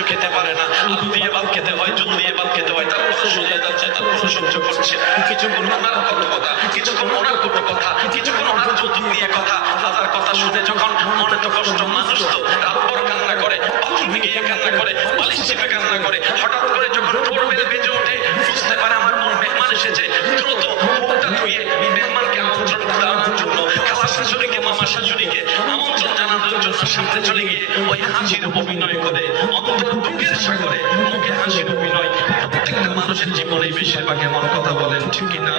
কিছু খেতে পারে না, আলু দিয়ে ভাত খেতে হয়, জল দিয়ে ভাত খেতে হয়, তারপর শুয়ে যাচ্ছে, তারপর সহ্য করছে। কিছুক্ষণ ওনার কত কথা, কিছুক্ষণ ওনার কত কথা, কিছুক্ষণ ওনার যৌতুক দিয়ে কথা, হাজার কথা শুনে যখন মনে তো কষ্ট, মানুষ তো রাতভর কান্না করে, বাথরুমে গিয়ে কান্না করে, বালিশ চেপে কান্না করে, হঠাৎ করে যখন ডোরবেল বেজে ওঠে বুঝতে পারে আমার কোন মেহমান এসেছে, দ্রুত মুখটা ধুয়ে মেহমানকে আমন্ত্রণ জানানোর জন্য, খালা শাশুড়িকে মামা শাশুড়িকে আমন্ত্রণ জানানোর জন্য সামনে চলে গিয়ে ওই হাসির অভিনয় করে, অন্তর দুঃখের সাগরে মুখে হাসির অভিনয়। প্রত্যেকটা মানুষের জীবনে বেশিরভাগ এমন কথা বলেন, ঠিক কিনা?